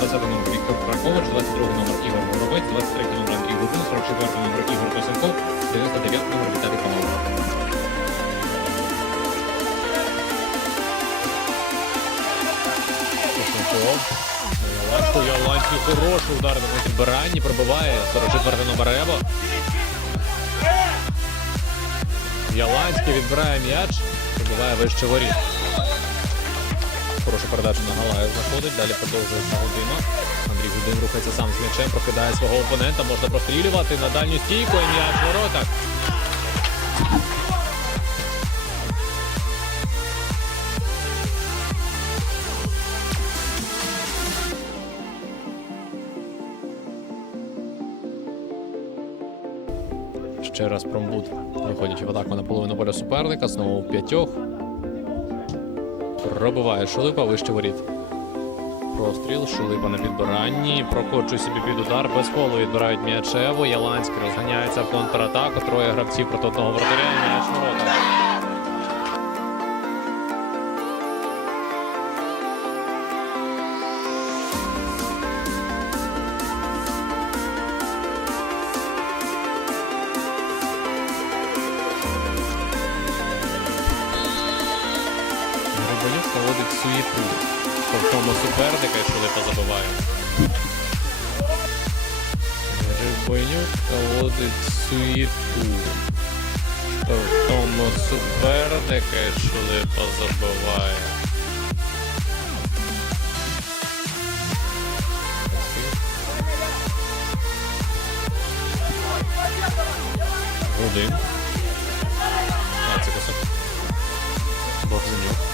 20 номер Віктор Кракович, 22 номер Ігор Горобець, 23 номер Андрій Гудин, 44 номер Ігор Косенков, 99 номер Віталій Павлов. Яланський, Яланський хороший удар на підбиранні, пробиває 44 номер Ребо. Яланський відбирає м'яч, пробиває вище воріт. Хорошу передачу на Галаєв заходить, далі продовжується година. Андрій Гудин рухається сам з м'ячем, прокидає свого опонента, можна прострілювати на дальню стійку і м'яч в воротах. Ще раз промбут, виходячи в атаку на половину поля суперника, знову п'ятьох. Пробиває Шулипа вище воріт. Простріл, Шулипа на підбиранні. Прокочує собі під удар. Без фолу відбирають м'ячево. Яланський розганяється в контратаку. Троє гравців проти одного вратаря. М'яч ворота. Наводить суєту. Повтому суперника, і Шулипа забиває. Грибанюк наводить суєту. Повтому суперника, і Шулипа забиває. Один. А, це косок. Богзанюк.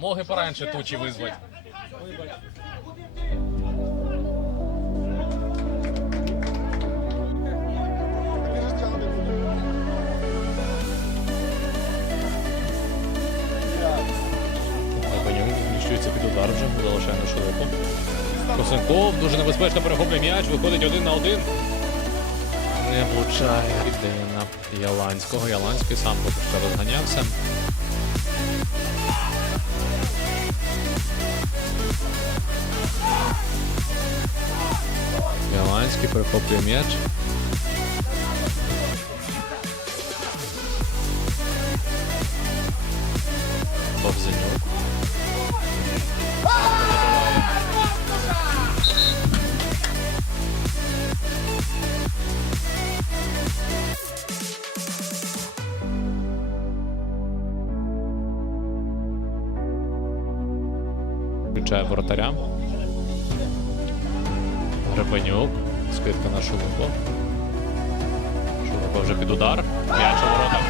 Моги пораньше тучі визвать. Гребенюк під удар вже, залишає на шурвику. Косенков дуже небезпечно перехоплює м'яч, виходить один на один. Не влучає. Іде на Яланського. Яланський сам поки що розганявся. Яланський перехоплює м'яч. Бовзенюк. Включає воротаря. Гребенюк. Скидка на Шулупо. Шулупо вже під удар. М'яч у воротах.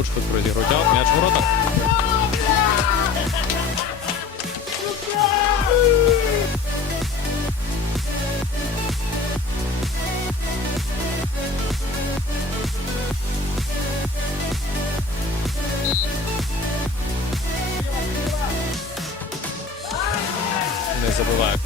Облуч швидко розігрують. М'яч в воротах. Не забиває